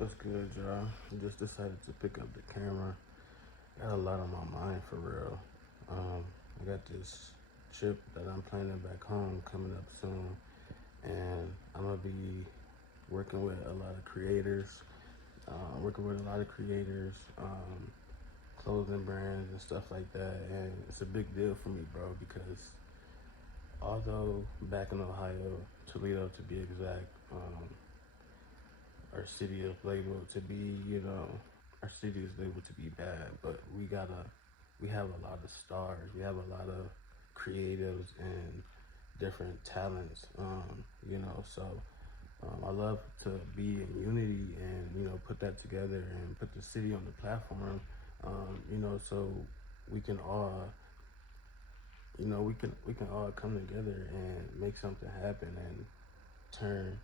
What's good, y'all? Just decided to pick up the camera. Got a lot on my mind for real. I got this trip that I'm planning back home coming up soon, and I'm gonna be working with a lot of creators. Clothing brands and stuff like that, and it's a big deal for me, bro, because although back in Ohio, Toledo to be exact, our city is labeled to be, our city is labeled to be bad, but we have a lot of stars, we have a lot of creatives and different talents, so I love to be in unity and, put that together and put the city on the platform, so we can all, we can all come together and make something happen and turn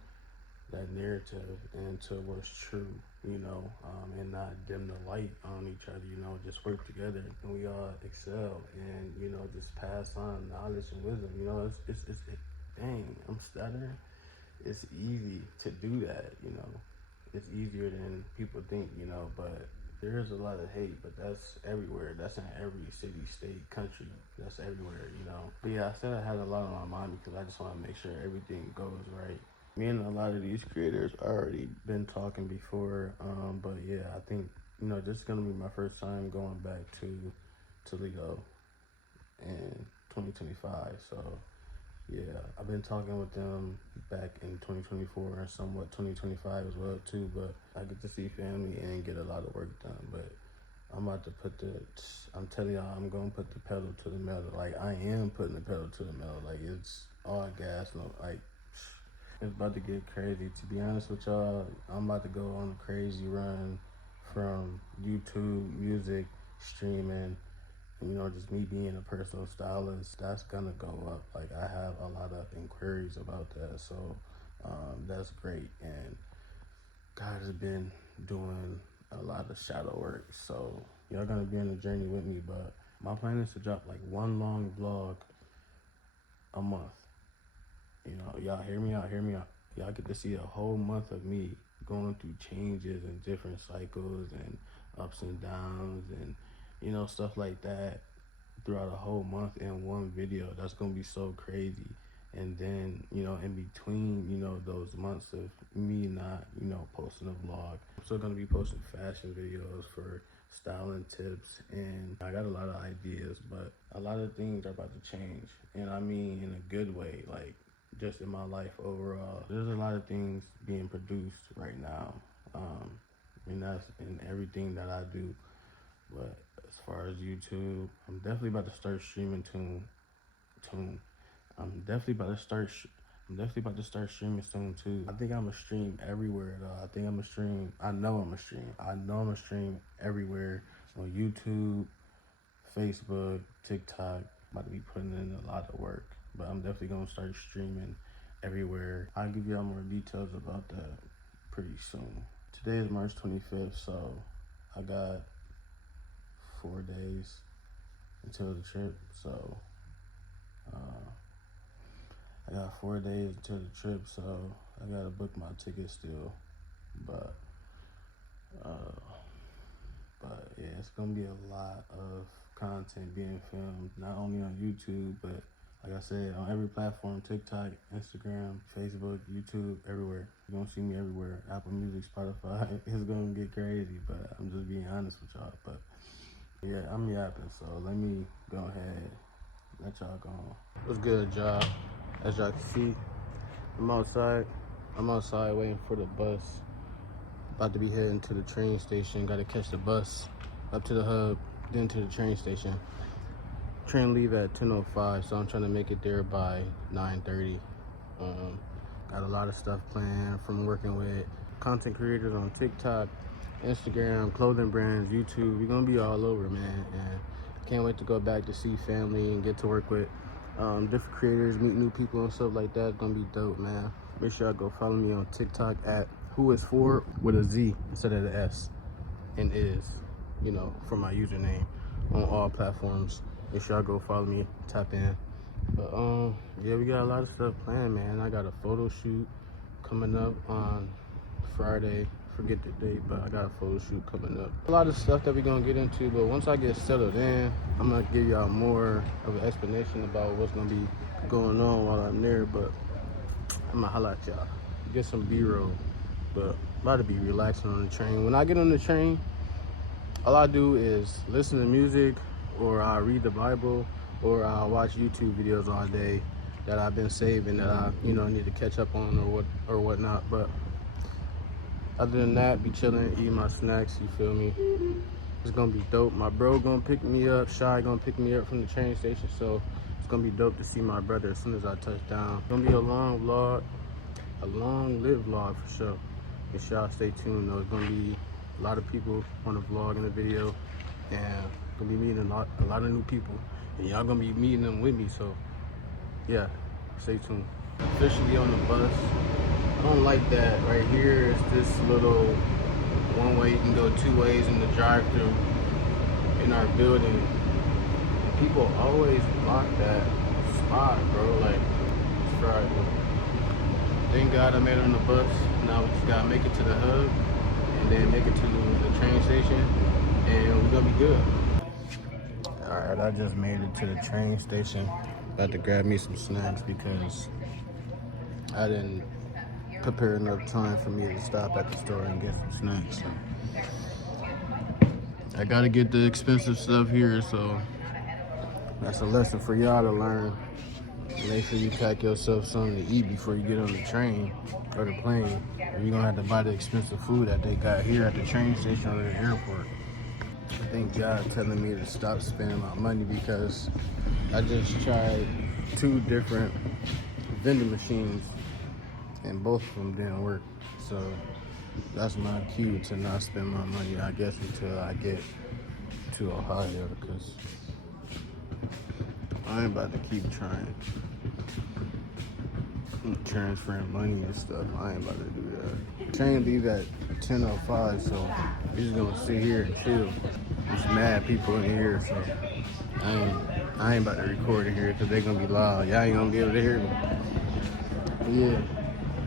that narrative into what's true, and not dim the light on each other, just work together and we all excel and, just pass on knowledge and wisdom, dang, I'm stuttering. It's easy to do that, it's easier than people think, but there is a lot of hate, but that's everywhere. That's in every city, state, country. That's everywhere, But yeah, I said I had a lot on my mind because I just want to make sure everything goes right. Me and a lot of these creators already been talking before, but yeah, I think, this is going to be my first time going back to Toledo in 2025, so yeah, I've been talking with them back in 2024 and somewhat 2025 as well too, but I get to see family and get a lot of work done, but I'm about to I'm telling y'all, I'm going to put the pedal to the metal. Like, I am putting the pedal to the metal. Like, it's all gas, it's about to get crazy. To be honest with y'all, I'm about to go on a crazy run from YouTube, music, streaming, just me being a personal stylist. That's gonna go up. Like, I have a lot of inquiries about that, so that's great. And God has been doing a lot of shadow work, so y'all gonna be on the journey with me. But my plan is to drop like one long vlog a month. Y'all hear me out, Y'all get to see a whole month of me going through changes and different cycles and ups and downs and, stuff like that throughout a whole month in one video. That's going to be so crazy. And then, in between, those months of me not, posting a vlog, I'm still going to be posting fashion videos for styling tips, and I got a lot of ideas, but a lot of things are about to change, and I mean in a good way, like just in my life overall. There's a lot of things being produced right now, and that's in everything that I do. But as far as YouTube, I'm definitely about to start streaming tune. I'm definitely about to start streaming soon too. I think I'm gonna stream everywhere though. I know I'm gonna stream everywhere on YouTube, Facebook, TikTok. About to be putting in a lot of work, but I'm definitely gonna start streaming everywhere. I'll give y'all more details about that pretty soon. Today is March 25th, so I got 4 days until the trip, so I got 4 days until the trip, so I gotta book my ticket still, but yeah, it's gonna be a lot of content being filmed, not only on YouTube, but like I said, on every platform: TikTok, Instagram, Facebook, YouTube, everywhere. You're gonna see me everywhere. Apple Music, Spotify. It's gonna get crazy, but I'm just being honest with y'all. But yeah, I'm yapping, so let me go ahead, let y'all go on. What's good, y'all? As y'all can see, I'm outside waiting for the bus. About to be heading to the train station. Gotta catch the bus up to the hub, then to the train station. Train leave at 10:05, so I'm trying to make it there by 9:30. Got a lot of stuff planned, from working with content creators on TikTok, Instagram, clothing brands, YouTube. We're gonna be all over, man, and can't wait to go back to see family and get to work with different creators, meet new people and stuff like that. It's gonna be dope, man. Make sure y'all go follow me on TikTok at whois4 with a Z instead of the S, and is, for my username on all platforms. Make sure y'all go follow me, tap in. But yeah, we got a lot of stuff planned, man. I got a photo shoot coming up on Friday forget the date, but I got a photo shoot coming up. A lot of stuff that we're gonna get into, but once I get settled in, I'm gonna give y'all more of an explanation about what's gonna be going on while I'm there. But I'm gonna holla at y'all, get some B-roll. But about to be relaxing on the train. When I get on the train, all I do is listen to music, or I read the Bible, or I watch YouTube videos all day that I've been saving that I, need to catch up on or whatnot. But other than that, be chilling, eating my snacks, you feel me? It's gonna be dope. My bro gonna pick me up, Shy gonna pick me up from the train station, so it's gonna be dope to see my brother as soon as I touch down. It's gonna be a long vlog, a long-lived vlog for sure. Make sure y'all stay tuned though. It's gonna be a lot of people on the vlog and the video, and gonna be meeting a lot of new people, and y'all gonna be meeting them with me, so yeah, stay tuned. Officially on the bus. I don't like that right here. It's this little one way you can go two ways in the drive-thru in our building. And people always block that spot, bro. Like, it's Friday. Thank God I made it on the bus. Now we just gotta make it to the hub and then make it to the train station, and we're gonna be good. Alright, I just made it to the train station. About to grab me some snacks because I didn't prepare enough time for me to stop at the store and get some snacks. So I gotta get the expensive stuff here, so that's a lesson for y'all to learn. Make sure you pack yourself something to eat before you get on the train or the plane. Or you're gonna have to buy the expensive food that they got here at the train station or the airport. I think God telling me to stop spending my money because I just tried 2 different vending machines and both of them didn't work. So that's my cue to not spend my money, I guess, until I get to Ohio, because I ain't about to keep trying. Transferring money and stuff. I ain't about to do that. Train leave at 10:05, so we're just gonna sit here and chill. There's mad people in here, so I ain't about to record in here because they're gonna be loud. Y'all ain't gonna be able to hear me. But yeah,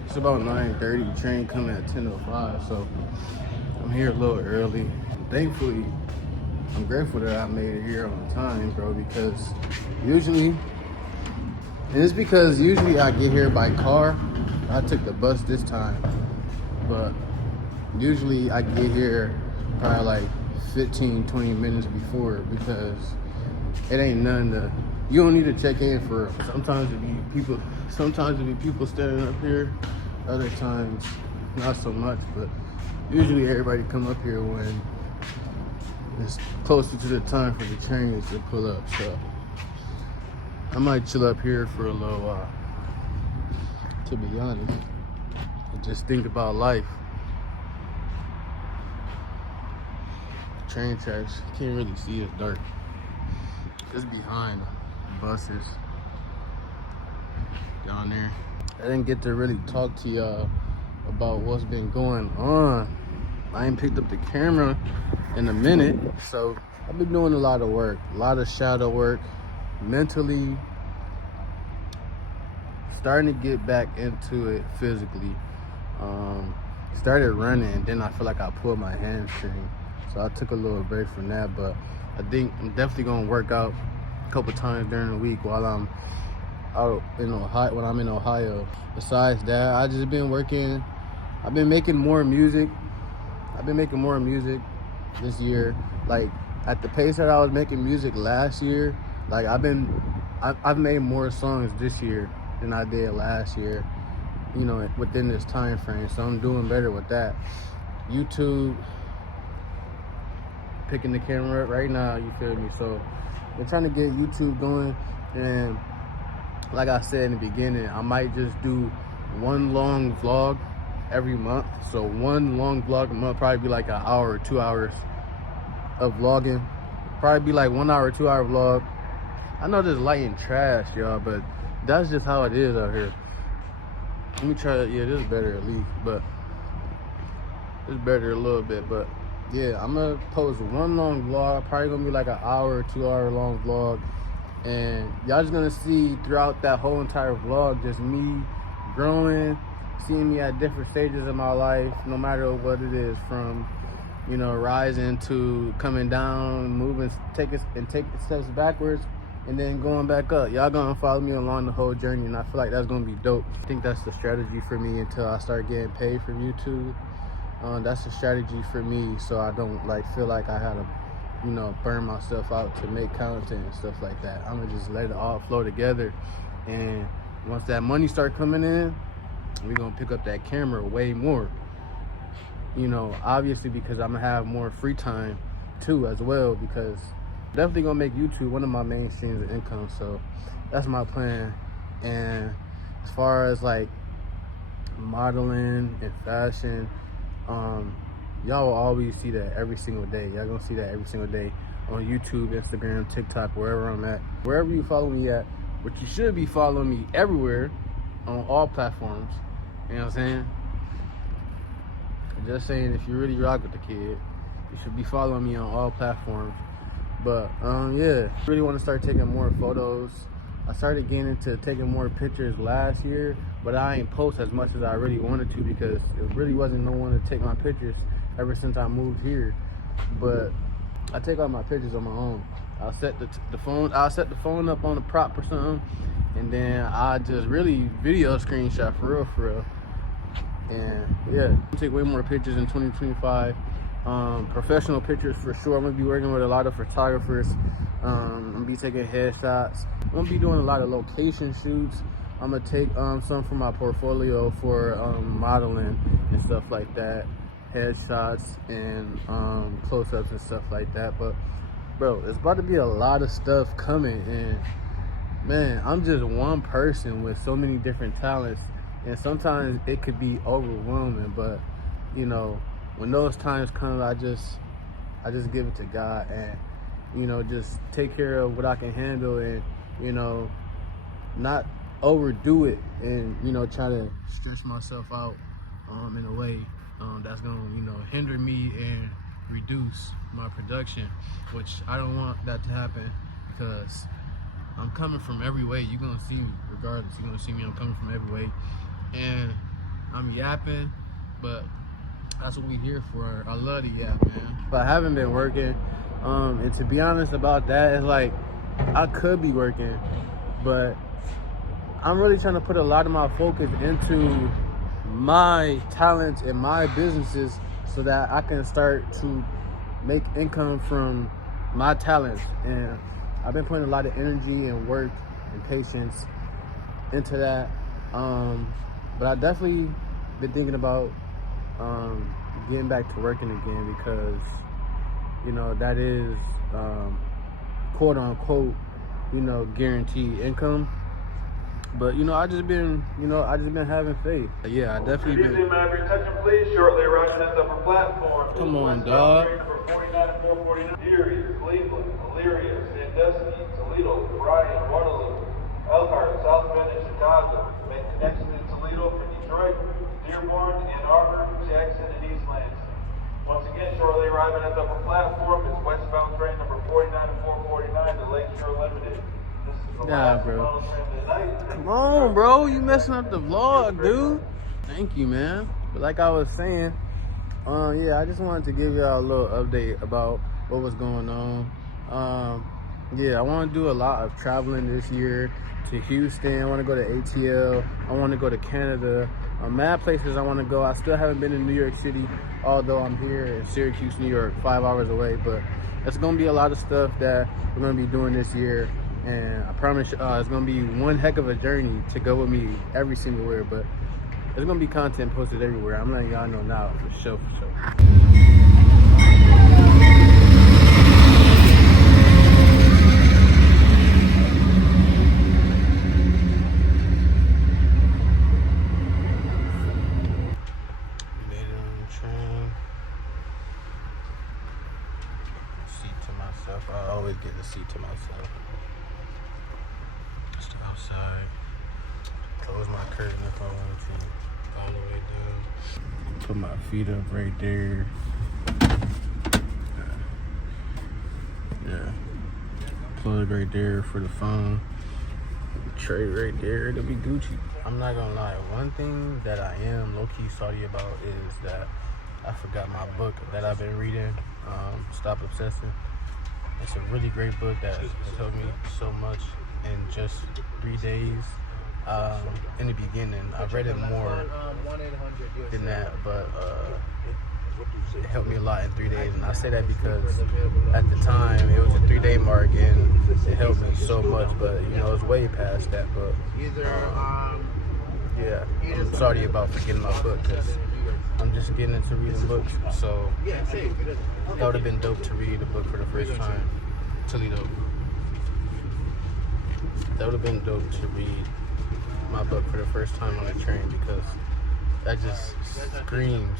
it's about 9:30. The train coming at 10:05, so I'm here a little early. Thankfully, I'm grateful that I made it here on time, bro, because usually I get here by car. I took the bus this time, but usually I get here probably like 15-20 minutes before, because it ain't nothing to, you don't need to check in for. Sometimes it be people standing up here, other times not so much, but usually everybody come up here when it's closer to the time for the trains to pull up. So I might chill up here for a little while, to be honest, and just think about life. Train tracks, can't really see, it's dark. It's behind the buses down there. I didn't get to really talk to y'all about what's been going on. I ain't picked up the camera in a minute, so I've been doing a lot of work, a lot of shadow work, mentally starting to get back into it physically. Started running, and then I feel like I pulled my hamstring, so I took a little break from that. But I think I'm definitely gonna work out a couple times during the week while I'm out in Ohio. When I'm in Ohio. Besides that, I just been working. I've been making more music. This year, like at the pace that I was making music last year. Like I've made more songs this year than I did last year, within this time frame. So I'm doing better with that. YouTube, picking the camera up right now, you feel me? So we're trying to get YouTube going, and like I said in the beginning, I might just do one long vlog every month. So one long vlog a month, probably be like an hour or 2 hours of vlogging. Probably be like 1 hour, 2 hour vlog. I know this lighting trash, y'all, but that's just how it is out here. Let me try it. Yeah, this is better at least, but it's better a little bit. But yeah, I'm gonna post one long vlog, probably gonna be like an hour or 2 hour long vlog, and y'all just gonna see throughout that whole entire vlog just me growing, seeing me at different stages of my life, no matter what it is, from, you know, rising to coming down, moving, taking steps backwards, and then going back up. Y'all gonna follow me along the whole journey, and I feel like that's gonna be dope. I think that's the strategy for me until I start getting paid from YouTube. That's the strategy for me, so I don't like feel like I had to, you know, burn myself out to make content and stuff like that. I'm gonna just let it all flow together, and once that money start coming in, we're gonna pick up that camera way more. You know, obviously, because I'm gonna have more free time too as well, because definitely gonna make YouTube one of my main streams of income. So that's my plan. And as far as like modeling and fashion, y'all will always see that every single day. Y'all gonna see that every single day on YouTube, Instagram, TikTok, wherever I'm at. Wherever you follow me at, but you should be following me everywhere on all platforms. You know what I'm saying? Just saying, if you really rock with the kid, you should be following me on all platforms. But yeah, really want to start taking more photos. I started getting into taking more pictures last year, but I ain't post as much as I really wanted to, because it really wasn't no one to take my pictures ever since I moved here. But I take all my pictures on my own. I'll set the phone up on a prop or something, and then I just really video screenshot for real. And yeah, take way more pictures in 2025. Professional pictures for sure. I'm gonna be working with a lot of photographers. I'm gonna be taking headshots. I'm gonna be doing a lot of location shoots. I'm gonna take some from my portfolio for modeling and stuff like that, headshots and close-ups and stuff like that. But bro, it's about to be a lot of stuff coming, and man, I'm just one person with so many different talents, and sometimes it could be overwhelming. But you know, when those times come, I just give it to God, and you know, just take care of what I can handle, and you know, not overdo it, and you know, try to stress myself out in a way that's gonna, you know, hinder me and reduce my production, which I don't want that to happen, because I'm coming from every way. You're gonna see me regardless. You're gonna see me. I'm coming from every way, and I'm yapping, but that's what we here for. I love the yap, man. But I haven't been working, and to be honest about that, it's like I could be working, but I'm really trying to put a lot of my focus into my talents and my businesses, so that I can start to make income from my talents. And I've been putting a lot of energy and work and patience into that. But I definitely been thinking about getting back to working again, because you know, that is quote unquote, you know, guaranteed income. But you know, I just been having faith. Yeah, I definitely been. Please, shortly arriving at the upper platform. Come on, dog. Number 49 and 449. Erie, Cleveland, Elyria, Sandusky, Toledo, Bryan, Waterloo, Elkhart, South Bend, and Chicago. Make connections in Toledo for Detroit, Dearborn, Ann Arbor, Jackson, and East Lansing. Once again, shortly arriving at the upper platform is westbound train number 49 and 449 to Lakeshore Limited. Nah, bro. Come on, bro. You messing up the vlog, dude. Thank you, man. But like I was saying, yeah, I just wanted to give y'all a little update about what was going on. Yeah, I want to do a lot of traveling this year to Houston. I want to go to ATL. I want to go to Canada. Mad places I want to go. I still haven't been in New York City, although I'm here in Syracuse, New York, 5 hours away. But it's going to be a lot of stuff that we're going to be doing this year. And I promise it's going to be one heck of a journey to go with me every single where. But there's going to be content posted everywhere. I'm letting y'all know now for sure. I always get a seat to myself. Just outside. Close my curtain if I want to. All the way down. Put my feet up right there. Yeah. Plug right there for the phone. Tray right there. It'll be Gucci. I'm not gonna lie. One thing that I am low-key salty about is that I forgot my book that I've been reading, Stop Obsessing. It's a really great book that has helped me so much in just 3 days. In the beginning, I read it more than that, but it helped me a lot in 3 days. And I say that because at the time it was a 3 day mark and it helped me so much, but you know, it's way past that. But yeah, I'm sorry about forgetting my book because I'm just getting into reading books. So that would have been dope to read a book for the first time. Toledo. That would have been dope to read my book for the first time on a train because that just screams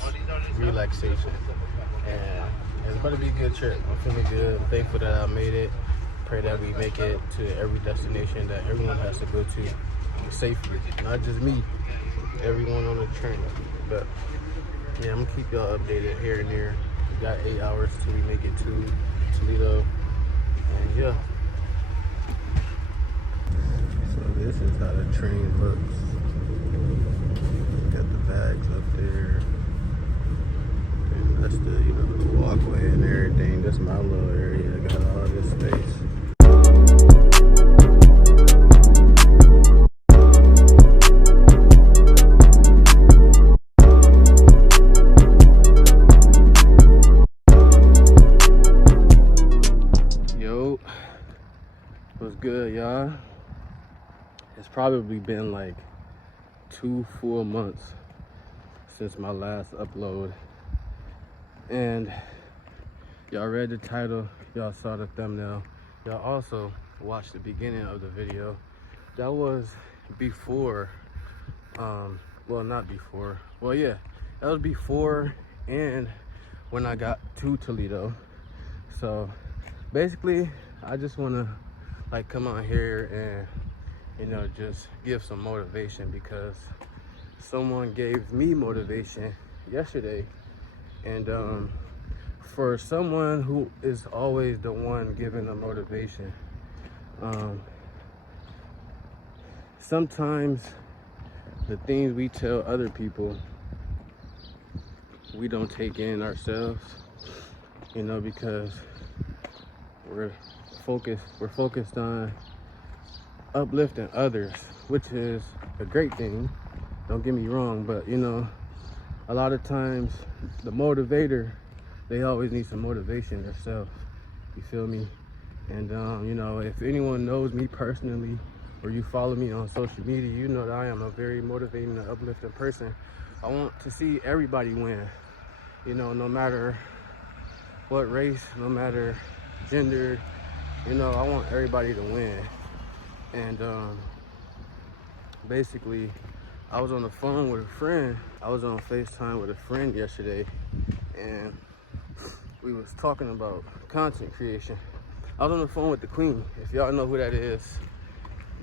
relaxation. And it's about to be a good trip. I'm feeling good. I'm thankful that I made it. Pray that we make it to every destination that everyone has to go to safely. Not just me, everyone on the train. But yeah, I'm gonna keep y'all updated here and there. We got 8 hours till we make it to Toledo. And yeah. So this is how the train looks. Got the bags up there. And that's the, you know, the walkway and everything. That's my little area. I got all this space. Yo, what's good, y'all? It's probably been like 2 full months since my last upload, and y'all read the title, y'all saw the thumbnail, y'all also watched the beginning of the video. That was before, well, not before, well, yeah, that was before and when I got to Toledo. So basically I just want to like come out here and, you know, just give some motivation because someone gave me motivation yesterday. And for someone who is always the one giving the motivation, sometimes the things we tell other people we don't take in ourselves, you know, because we're focused on uplifting others, which is a great thing, don't get me wrong, but you know, a lot of times the motivator, they always need some motivation themselves, you feel me? And you know, if anyone knows me personally or you follow me on social media, you know that I am a very motivating and uplifting person. I want to see everybody win, you know, no matter what race, no matter gender, you know, I want everybody to win. And basically, I was on the phone with a friend. I was on FaceTime with a friend yesterday, and we was talking about content creation. I was on the phone with the queen. If y'all know who that is,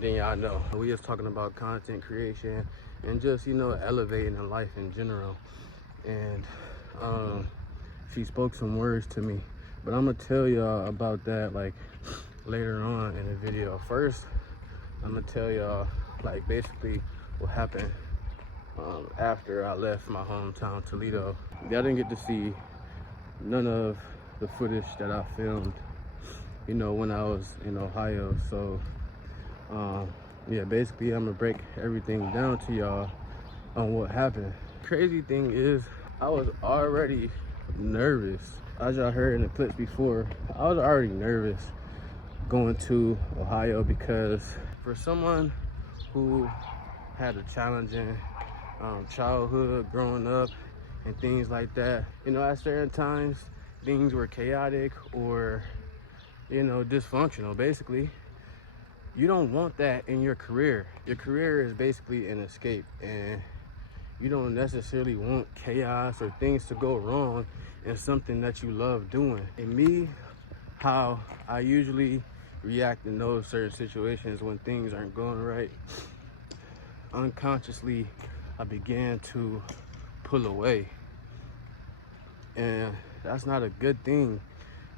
then y'all know. We was talking about content creation and just, you know, elevating in life in general. And she spoke some words to me, but I'm gonna tell y'all about that like later on in the video. First, I'm gonna tell y'all like basically what happened after I left my hometown Toledo. Y'all didn't get to see none of the footage that I filmed, you know, when I was in Ohio. So yeah, basically I'm gonna break everything down to y'all on what happened. Crazy thing is, I was already nervous. As y'all heard in the clips before, I was already nervous going to Ohio because for someone who had a challenging childhood growing up and things like that, you know, at certain times things were chaotic or, you know, dysfunctional. Basically, you don't want that in your career. Your career is basically an escape, and you don't necessarily want chaos or things to go wrong in something that you love doing. And me, how I usually react in those certain situations when things aren't going right, unconsciously I began to pull away. And that's not a good thing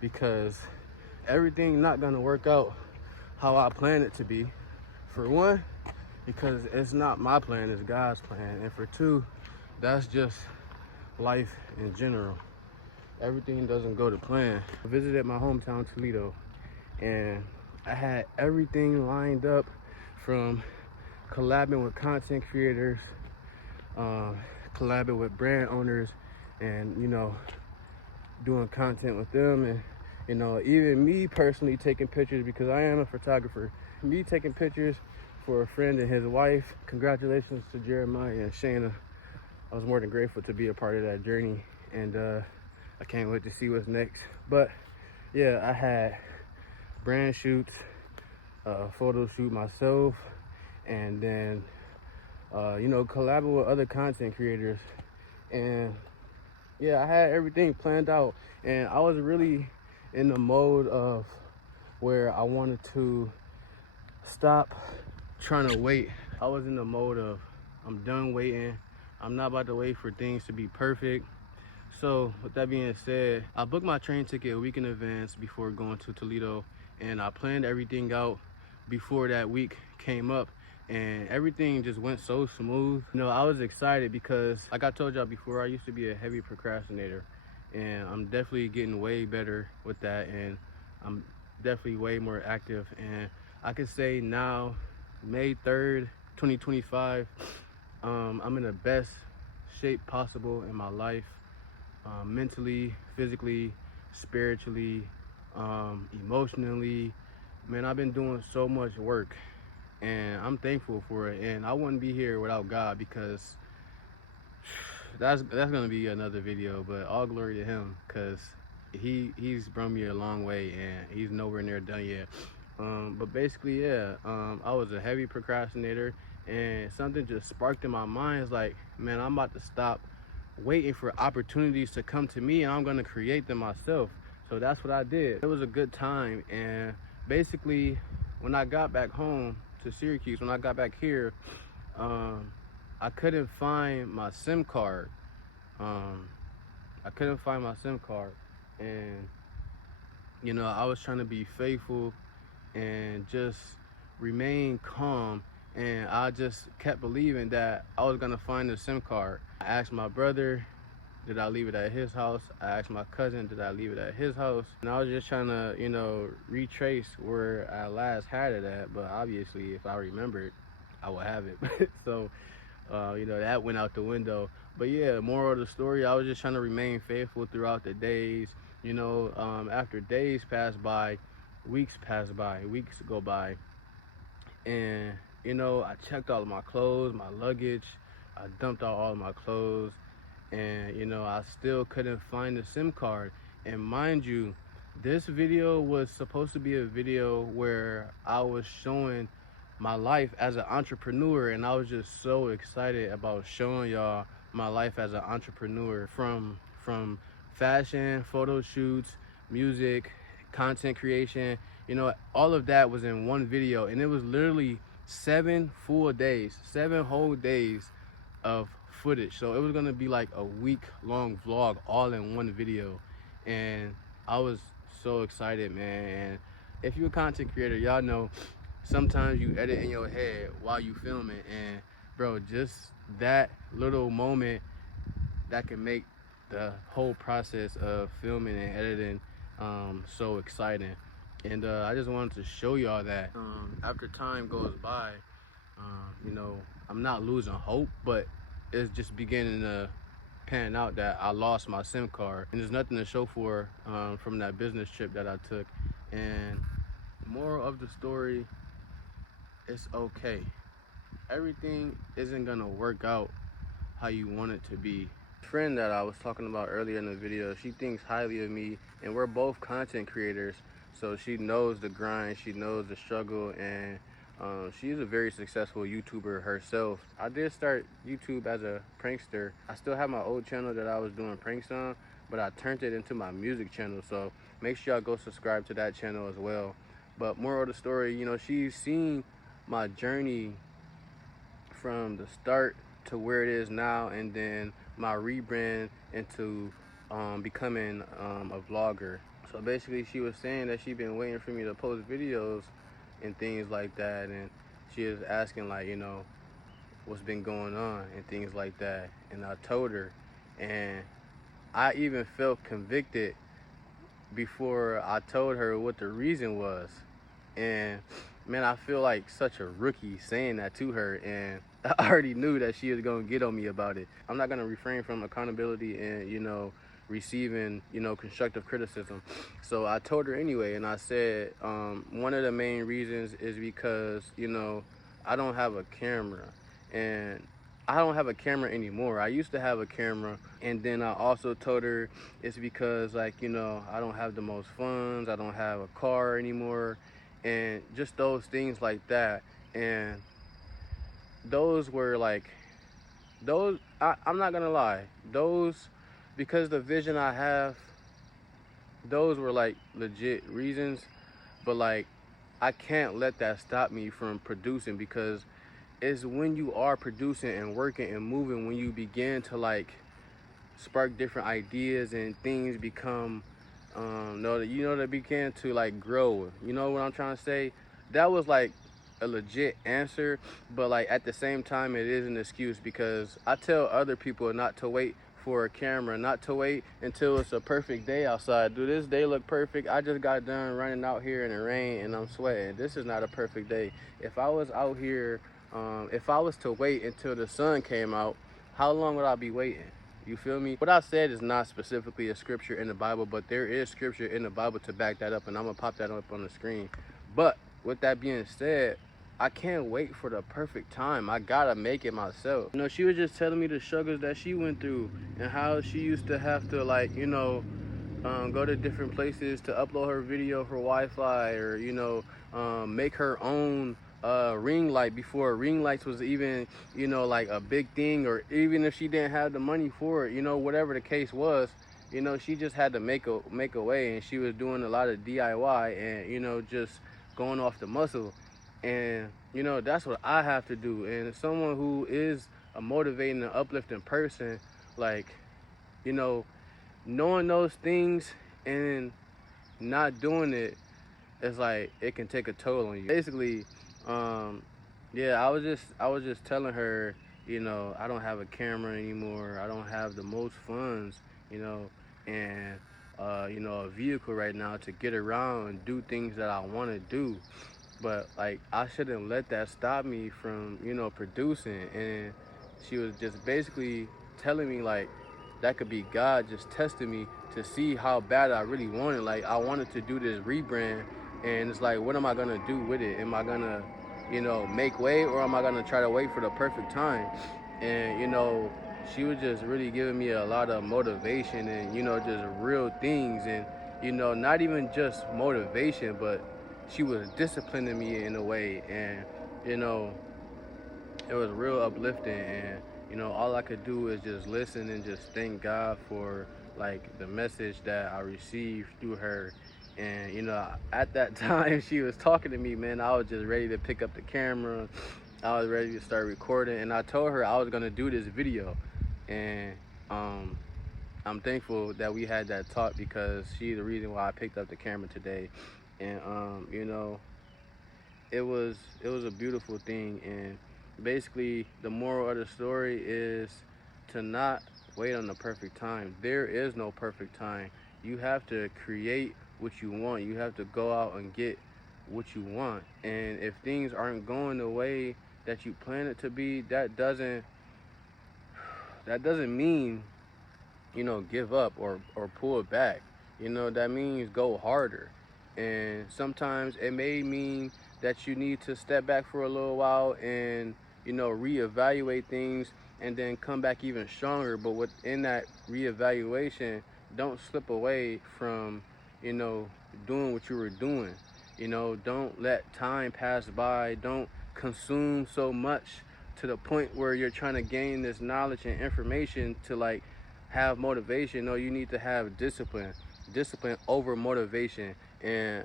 because everything not gonna work out how I plan it to be. For one, because it's not my plan, it's God's plan. And for two, that's just life in general. Everything doesn't go to plan. I visited my hometown, Toledo, and I had everything lined up, from collabing with content creators, collabing with brand owners, and doing content with them, and even me personally taking pictures, because I am a photographer. Me taking pictures for a friend and his wife. Congratulations to Jeremiah and Shayna. I was more than grateful to be a part of that journey, and I can't wait to see what's next. But yeah, I had brand shoots, photo shoot myself, and then collabing with other content creators. And yeah, I had everything planned out, and I was really in the mode of where I wanted to stop trying to wait. I was in the mode of, I'm done waiting. I'm not about to wait for things to be perfect. So with that being said, I booked my train ticket a week in advance before going to Toledo, and I planned everything out before that week came up, and everything just went so smooth. I was excited because, like I told y'all before, I used to be a heavy procrastinator, and I'm definitely getting way better with that, and I'm definitely way more active. And I can say now, May 3rd, 2025, I'm in the best shape possible in my life, mentally, physically, spiritually, emotionally. Man, I've been doing so much work, and I'm thankful for it. And I wouldn't be here without God, because that's gonna be another video. But all glory to Him, because he's brought me a long way, and He's nowhere near done yet. But basically, yeah, I was a heavy procrastinator, and something just sparked in my mind. It's like, man, I'm about to stop waiting for opportunities to come to me, and I'm gonna create them myself. So that's what I did. It was a good time. And basically, when I got back home to Syracuse, when I got back here, I couldn't find my SIM card. I couldn't find my SIM card, and I was trying to be faithful and just remain calm, and I just kept believing that I was gonna find the SIM card. I asked my brother, did I leave it at his house? I asked my cousin, did I leave it at his house? And I was just trying to, retrace where I last had it at. But obviously, if I remembered, I would have it. So, that went out the window. But yeah, moral of the story, I was just trying to remain faithful throughout the days. After days passed by, weeks go by, and I checked all of my clothes, my luggage. I dumped out all of my clothes, and I still couldn't find the SIM card. And mind you, this video was supposed to be a video where I was showing my life as an entrepreneur, and I was just so excited about showing y'all my life as an entrepreneur, from fashion, photo shoots, music, content creation. All of that was in one video, and it was literally 7 full days, 7 whole days of footage. So it was gonna be like a week-long vlog all in one video, and I was so excited, man. And if you're a content creator, y'all know sometimes you edit in your head while you filming, and bro, just that little moment that can make the whole process of filming and editing so exciting. And I just wanted to show y'all that after time goes by, I'm not losing hope, but it's just beginning to pan out that I lost my SIM card, and there's nothing to show for from that business trip that I took. And moral of the story, it's okay. Everything isn't gonna work out how you want it to be. Friend that I was talking about earlier in the video, she thinks highly of me, and we're both content creators, so she knows the grind, she knows the struggle, and she's a very successful YouTuber herself. I did start YouTube as a prankster. I still have my old channel that I was doing pranks on, but I turned it into my music channel, so make sure y'all go subscribe to that channel as well. But moral of the story, she's seen my journey from the start to where it is now, and then my rebrand into becoming a vlogger. So basically, she was saying that she'd been waiting for me to post videos and things like that, and she was asking like, what's been going on and things like that. And I told her, and I even felt convicted before I told her what the reason was. And man, I feel like such a rookie saying that to her, and I already knew that she was gonna get on me about it. I'm not gonna refrain from accountability and receiving constructive criticism. So I told her anyway, and I said one of the main reasons is because I don't have a camera, and I don't have a camera anymore. I used to have a camera, and then I also told her it's because like I don't have the most funds. I don't have a car anymore, and just those things like that. And those were like those. I'm not gonna lie. Those, because the vision I have, those were like legit reasons. But like I can't let that stop me from producing, because it's when you are producing and working and moving when you begin to like spark different ideas and things become that began to like grow. You know what I'm trying to say? That was like a legit answer, but like at the same time it is an excuse, because I tell other people not to wait for a camera, not to wait until it's a perfect day outside. Do this day look perfect? I just got done running out here in the rain and I'm sweating. This is not a perfect day. If I was out here, if I was to wait until the sun came out, how long would I be waiting? You feel me? What I said is not specifically a scripture in the Bible, but there is scripture in the Bible to back that up, and I'm gonna pop that up on the screen. But with that being said, I can't wait for the perfect time. I gotta make it myself. She was just telling me the struggles that she went through and how she used to have to like, go to different places to upload her video for Wi-Fi, or make her own ring light before ring lights was even like a big thing, or even if she didn't have the money for it, whatever the case was, she just had to make a way, and she was doing a lot of DIY and just going off the muscle. And that's what I have to do. And someone who is a motivating and uplifting person, like knowing those things and not doing it, it's like it can take a toll on you. Basically, yeah, I was just telling her, I don't have a camera anymore. I don't have the most funds, and a vehicle right now to get around and do things that I want to do. But like I shouldn't let that stop me from producing. And she was just basically telling me like that could be God just testing me to see how bad I really wanted. Like I wanted to do this rebrand, and it's like, what am I gonna do with it? Am I gonna make way, or am I gonna try to wait for the perfect time? And she was just really giving me a lot of motivation and just real things. And not even just motivation, but she was disciplining me in a way. And you know it was real uplifting. And all I could do is just listen and just thank God for like the message that I received through her. And at that time she was talking to me, man, I was just ready to pick up the camera. I was ready to start recording, and I told her I was gonna do this video. And I'm thankful that we had that talk, because she's the reason why I picked up the camera today. And it was a beautiful thing. And basically the moral of the story is to not wait on the perfect time. There is no perfect time. You have to create what you want. You have to go out and get what you want. And if things aren't going the way that you plan it to be, that doesn't mean give up or pull it back. That means go harder. And sometimes it may mean that you need to step back for a little while and reevaluate things, and then come back even stronger. But within that reevaluation, don't slip away from doing what you were doing. Don't let time pass by. Don't consume so much to the point where you're trying to gain this knowledge and information to like have motivation. No, you need to have discipline over motivation. And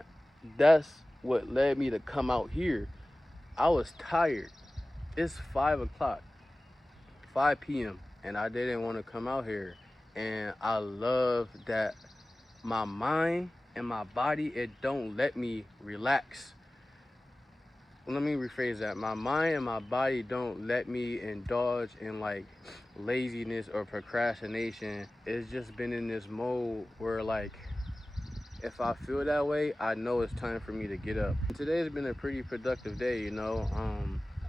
that's what led me to come out here. I was tired. It's 5 o'clock, 5 p.m., and I didn't want to come out here. And I love that my mind and my body, it don't let me relax let me rephrase that. My mind and my body don't let me indulge in like laziness or procrastination. It's just been in this mode where like if I feel that way, I know it's time for me to get up. Today's been a pretty productive day, you know.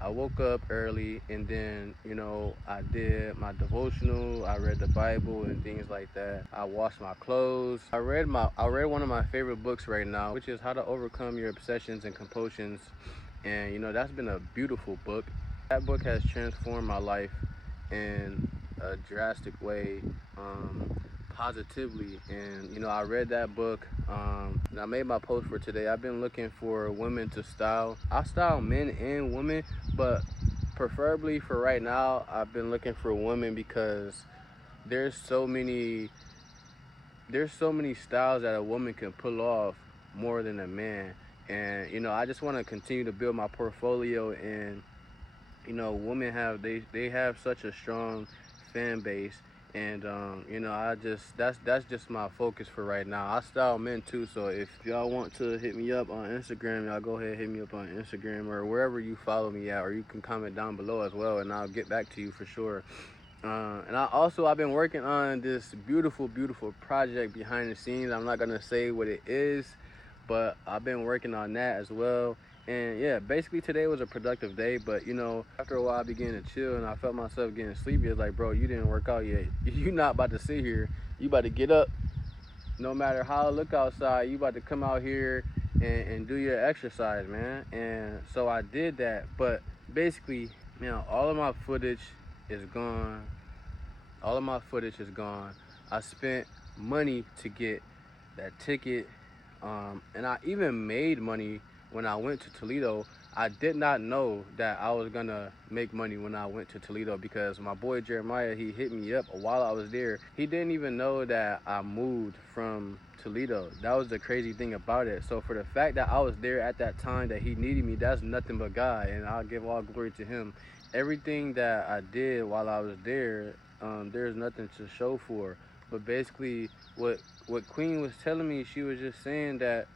I woke up early and then, you know, I did my devotional, I read the Bible and things like that. I washed my clothes. I read one of my favorite books right now, which is How to Overcome Your Obsessions and Compulsions. And you know, that's been a beautiful book. That book has transformed my life in a drastic way, positively. And you know, I read that book. And I made my post for today. I've been looking for women to style. I style men and women, but preferably for right now, I've been looking for women because there's so many there's so many styles that a woman can pull off more than a man. And you know, I just want to continue to build my portfolio. And you know, women have they have such a strong fan base. And you know, I just that's just my focus for right now. I style men too, so if y'all want to hit me up on Instagram, y'all go ahead and hit me up on Instagram or wherever you follow me at, or you can comment down below as well, and I'll get back to you for sure. And I've been working on this beautiful project behind the scenes. I'm not gonna say what it is, but I've been working on that as well. And yeah, basically today was a productive day. But you know, after a while, I began to chill, and I felt myself getting sleepy. It's like, bro, you didn't work out yet. You not about to sit here. You about to get up. No matter how it look outside, you about to come out here and do your exercise, man. And so I did that. But basically, you know, all of my footage is gone. All of my footage is gone. I spent money to get that ticket, and I even made money when I went to Toledo. I did not know that I was gonna make money when I went to Toledo because my boy Jeremiah, he hit me up while I was there. He didn't even know that I moved from Toledo. That was the crazy thing about it. So for the fact that I was there at that time that he needed me, that's nothing but God, and I'll give all glory to him. Everything that I did while I was there, there's nothing to show for. But basically, what Queen was telling me, she was just saying that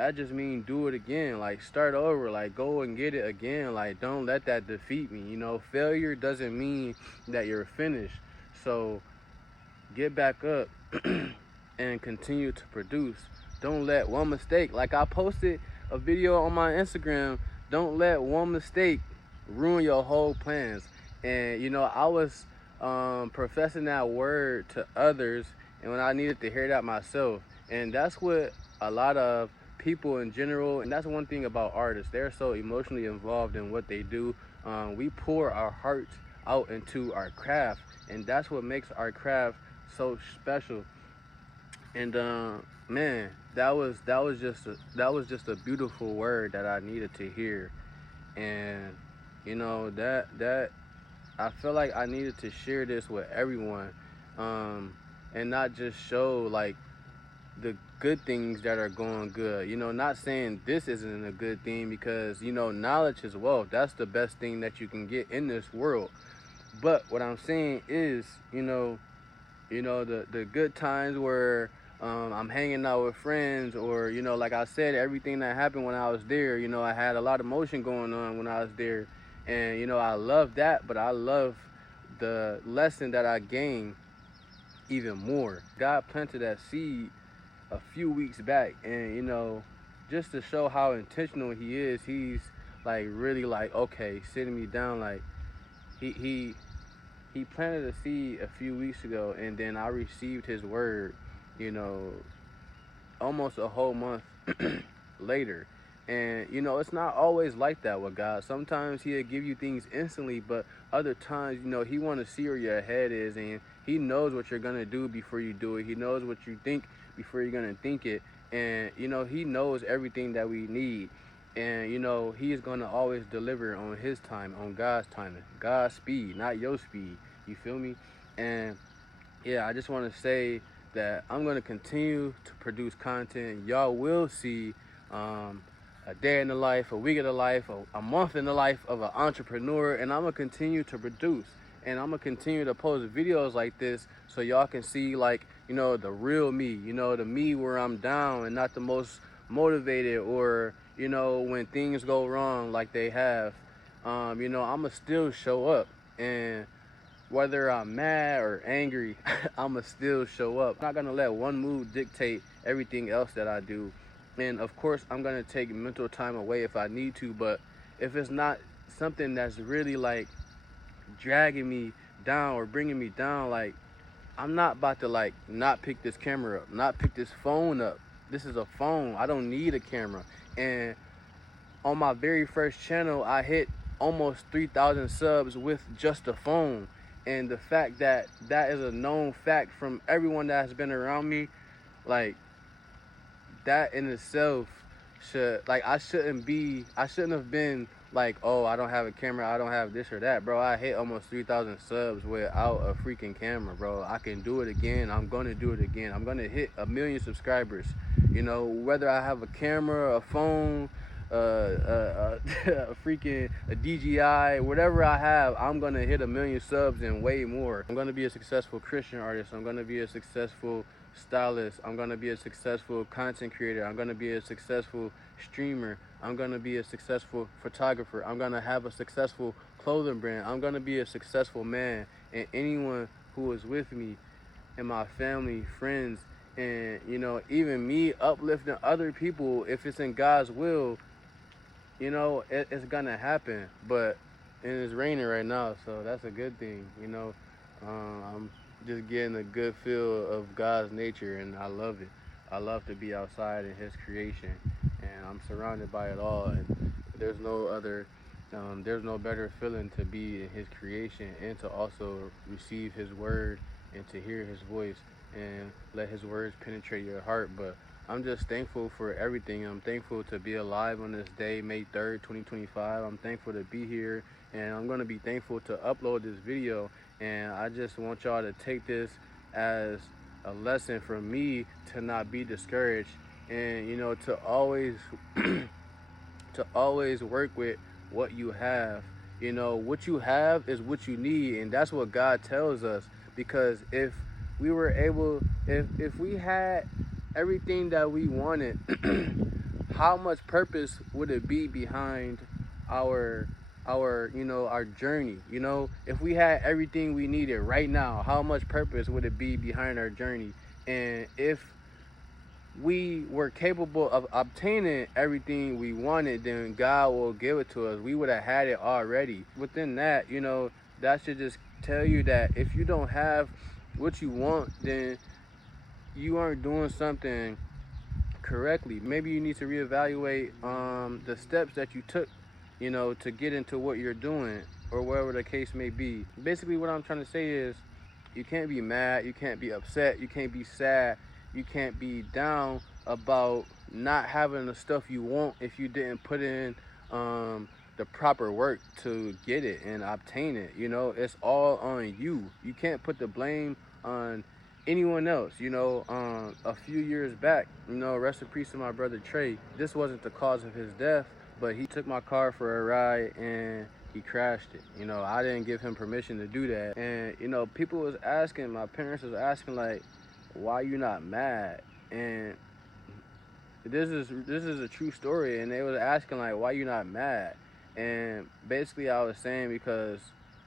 I just mean do it again, like start over, like go and get it again, like don't let that defeat me. You know, failure doesn't mean that you're finished. So get back up and continue to produce. Don't let one mistake, like I posted a video on my Instagram, don't let one mistake ruin your whole plans. And you know, I was professing that word to others, and when I needed to hear that myself. And that's what a lot of people in general, and that's one thing about artists, they're so emotionally involved in what they do. We pour our hearts out into our craft, and that's what makes our craft so special. And man, that was just a beautiful word that I needed to hear. And you know, that I feel like I needed to share this with everyone, and not just show like the good things that are going good. You know, not saying this isn't a good thing, because you know, knowledge is wealth. That's the best thing that you can get in this world. But what I'm saying is, you know, the good times where I'm hanging out with friends, or you know, like I said, everything that happened when I was there. You know, I had a lot of emotion going on when I was there, and you know, I love that, but I love the lesson that I gained even more. God planted that seed a few weeks back, and you know, just to show how intentional he is, he's like really like, okay, sitting me down, like he he planted a seed a few weeks ago, and then I received his word, you know, almost a whole month later. And you know, it's not always like that with God. Sometimes he'll give you things instantly, but other times, you know, he want to see where your head is, and he knows what you're gonna do before you do it. He knows what you think before you're gonna think it. And you know, he knows everything that we need. And you know, he's gonna always deliver on his time, on God's timing, God's speed, not your speed. You feel me? And yeah, I just want to say that I'm going to continue to produce content. Y'all will see um, a day in the life, a week of the life, a month in the life of an entrepreneur, and I'm going to continue to produce. And I'm going to continue to post videos like this so y'all can see, like, you know, the real me, you know, the me where I'm down and not the most motivated, or, you know, when things go wrong like they have, you know, I'ma still show up. And whether I'm mad or angry, I'ma still show up. I'm not gonna let one mood dictate everything else that I do. And of course, I'm gonna take mental time away if I need to, but if it's not something that's really like dragging me down or bringing me down, like I'm not about to like not pick this camera up, not pick this phone up. This is a phone. I don't need a camera. And on my very first channel, I hit almost 3,000 subs with just a phone. And the fact that that is a known fact from everyone that has been around me, like that in itself should, like, I shouldn't have been like, oh, I don't have a camera, I don't have this or that, bro. I hit almost 3,000 subs without a freaking camera, bro. I can do it again. I'm gonna do it again. I'm gonna hit 1 million subscribers. You know, whether I have a camera, a phone, a freaking a DJI, whatever I have, I'm gonna hit 1 million subs and way more. I'm gonna be a successful Christian artist. I'm gonna be a successful stylist. I'm gonna be a successful content creator. I'm gonna be a successful streamer. I'm gonna be a successful photographer. I'm gonna have a successful clothing brand. I'm gonna be a successful man. And anyone who is with me and my family, friends, and you know, even me uplifting other people, if it's in God's will, you know, it's gonna happen. But and it's raining right now, so that's a good thing. You know, I'm just getting a good feel of God's nature, and I love it. I love to be outside in His creation, and I'm surrounded by it all. And there's no other, there's no better feeling to be in His creation and to also receive His word and to hear His voice and let His words penetrate your heart. But I'm just thankful for everything. I'm thankful to be alive on this day, May 3rd, 2025. I'm thankful to be here, and I'm going to be thankful to upload this video. And I just want y'all to take this as a lesson for me to not be discouraged, and you know, to always to always work with what you have. You know, what you have is what you need, and that's what God tells us. Because if we were able, if we had everything that we wanted, how much purpose would it be behind our you know, our journey? You know, if we had everything we needed right now, how much purpose would it be behind our journey? And if we were capable of obtaining everything we wanted, then God will give it to us. We would have had it already. Within that, you know, that should just tell you that if you don't have what you want, then you aren't doing something correctly. Maybe you need to reevaluate the steps that you took, you know, to get into what you're doing, or whatever the case may be. Basically, what I'm trying to say is, you can't be mad, you can't be upset, you can't be sad, you can't be down about not having the stuff you want if you didn't put in the proper work to get it and obtain it. You know, it's all on you. You can't put the blame on anyone else. You know, a few years back, you know, rest in peace to my brother Trey. This wasn't the cause of his death, but he took my car for a ride and he crashed it. You know, I didn't give him permission to do that. And you know, people was asking, my parents was asking, like, why you not mad? And this is a true story. And they was asking, like, why you not mad? And basically I was saying, because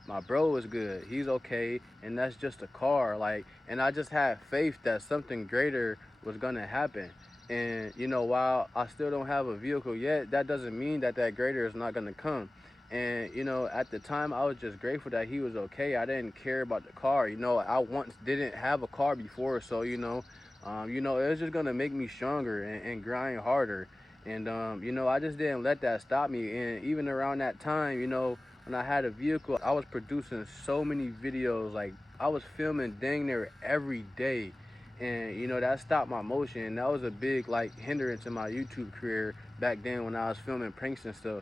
my bro was good, he's okay, and that's just a car. Like, and I just had faith that something greater was gonna happen. And you know, while I still don't have a vehicle yet, that doesn't mean that that greater is not gonna come. And you know, at the time, I was just grateful that he was okay. I didn't care about the car. You know, I once didn't have a car before, so you know, it was just gonna make me stronger and grind harder. And you know, I just didn't let that stop me. And even around that time, you know, when I had a vehicle, I was producing so many videos. Like, I was filming dang near every day. And you know, that stopped my motion. And that was a big like hindrance in my YouTube career back then when I was filming pranks and stuff.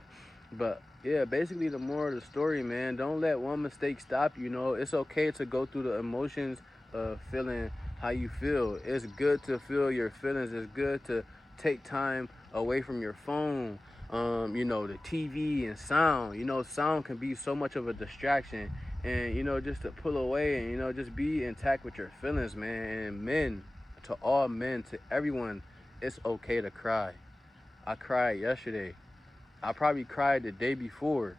But yeah, basically the moral of the story, man, don't let one mistake stop you. You know, it's okay to go through the emotions of feeling how you feel. It's good to feel your feelings. It's good to take time away from your phone, you know, the TV and sound. You know, sound can be so much of a distraction. And, you know, just to pull away and, you know, just be intact with your feelings, man. And men, to all men, to everyone, it's okay to cry. I cried yesterday. I probably cried the day before,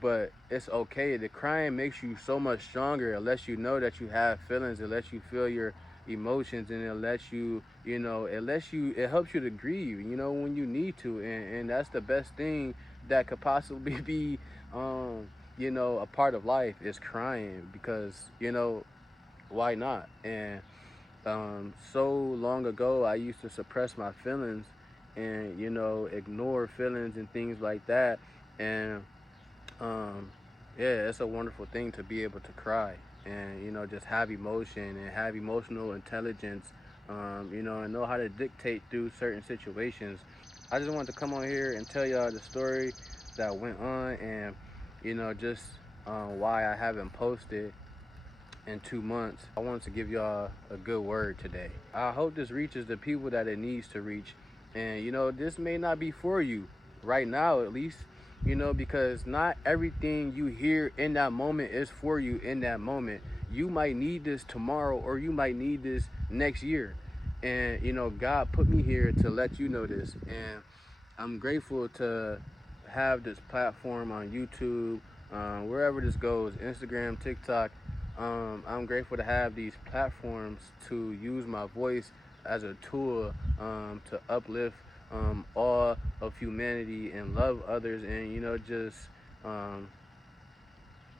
but it's okay. The crying makes you so much stronger. It lets you know that you have feelings. It lets you feel your emotions, and it lets you, it helps you to grieve, when you need to. And that's the best thing that could possibly be, a part of life is crying because, why not? And so long ago, I used to suppress my feelings and, ignore feelings and things like that. And um, yeah, it's a wonderful thing to be able to cry and, just have emotion and have emotional intelligence, and know how to dictate through certain situations. I just wanted to come on here and tell y'all the story that went on and, just why I haven't posted in 2 months. I wanted to give y'all a good word today. I hope this reaches the people that it needs to reach. And, this may not be for you right now, at least, because not everything you hear in that moment is for you in that moment. You might need this tomorrow or you might need this next year. And, God put me here to let you know this. And I'm grateful to have this platform on YouTube, wherever this goes, Instagram, TikTok. I'm grateful to have these platforms to use my voice as a tool to uplift all of humanity and love others, and um,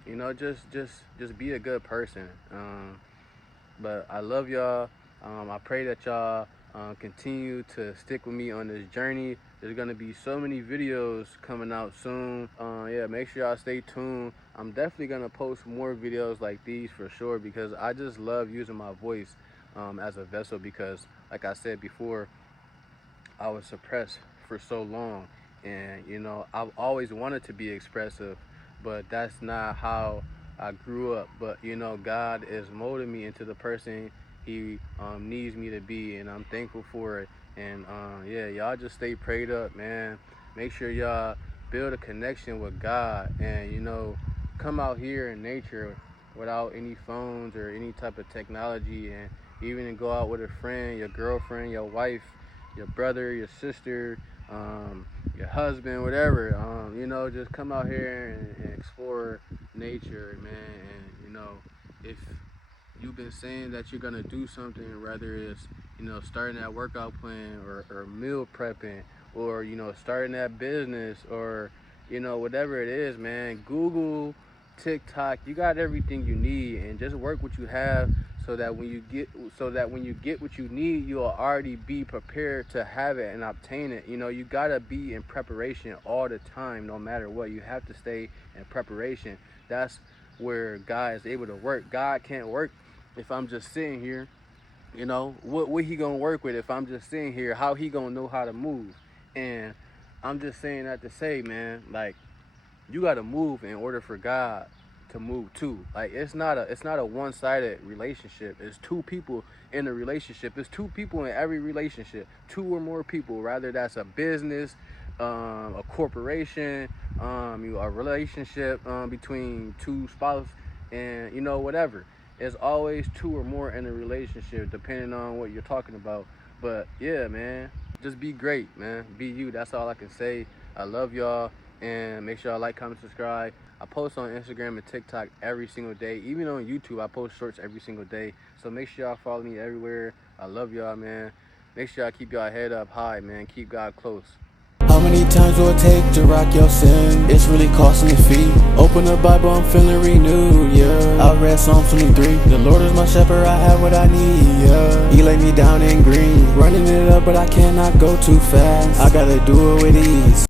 just be a good person. But I love y'all. I pray that y'all continue to stick with me on this journey. There's gonna be so many videos coming out soon. Yeah, make sure y'all stay tuned. I'm definitely gonna post more videos like these for sure because I just love using my voice as a vessel because, like I said before, I was suppressed for so long, and I've always wanted to be expressive, but that's not how I grew up. But God is molding me into the person He needs me to be, and I'm thankful for it. And yeah, y'all just stay prayed up, man. Make sure y'all build a connection with God, and come out here in nature without any phones or any type of technology, and even go out with a friend, your girlfriend, your wife, your brother, your sister, your husband, whatever. Just come out here and explore nature, man. And if you've been saying that you're gonna do something, whether it's starting that workout plan or meal prepping, or starting that business, or whatever it is, man. Google, TikTok, you got everything you need, and just work what you have so that when you get what you need, you'll already be prepared to have it and obtain it. You gotta be in preparation all the time, no matter what. You have to stay in preparation. That's where God is able to work. God can't work if I'm just sitting here. What He gonna work with if I'm just sitting here? How He gonna know how to move? And I'm just saying that to say, man, like, you gotta move in order for God to move too. Like, it's not a one-sided relationship. It's two people in a relationship. It's two people in every relationship. Two or more people, rather that's a business, a corporation, a relationship between two spouses, and whatever. It's always two or more in a relationship, depending on what you're talking about. But yeah, man, just be great, man. Be you. That's all I can say. I love y'all, and make sure y'all like, comment, subscribe. I post on Instagram and TikTok every single day. Even on YouTube, I post shorts every single day. So make sure y'all follow me everywhere. I love y'all, man. Make sure y'all keep y'all head up high, man. Keep God close. How many times will it take to rock your sin? It's really costing a fee. Open the Bible, I'm feeling renewed, yeah. I read Psalm 23. The Lord is my shepherd, I have what I need, yeah. He laid me down in green. Running it up, but I cannot go too fast. I gotta do it with ease.